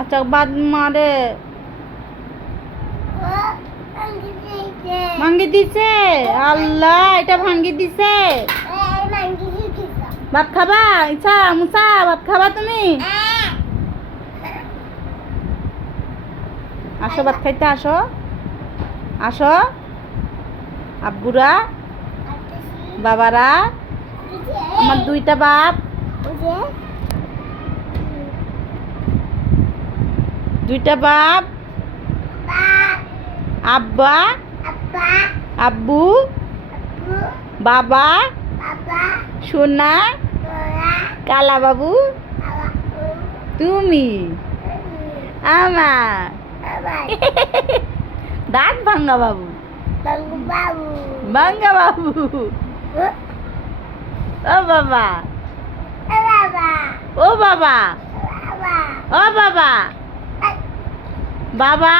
আচ্ছা বাদ মারে ভাঙ্গি দিছে আল্লাহ এটা ভাঙ্গি দিছে ভাত খাবা ইচ্ছা মুসা ভাত খাবা তুমি আসো ভাত খাইতে আসো আসো আব্বুরা বাবারা আমার দুইটা বাপ দুইটা বাপ আব্বা আব্বু বাবা সোনা কালা বাবু তুমি আমার দাঁত ভাঙ্গা বাবু ভাঙ্গা বাবু ও বাবা ও বাবা ও বাবা বাবা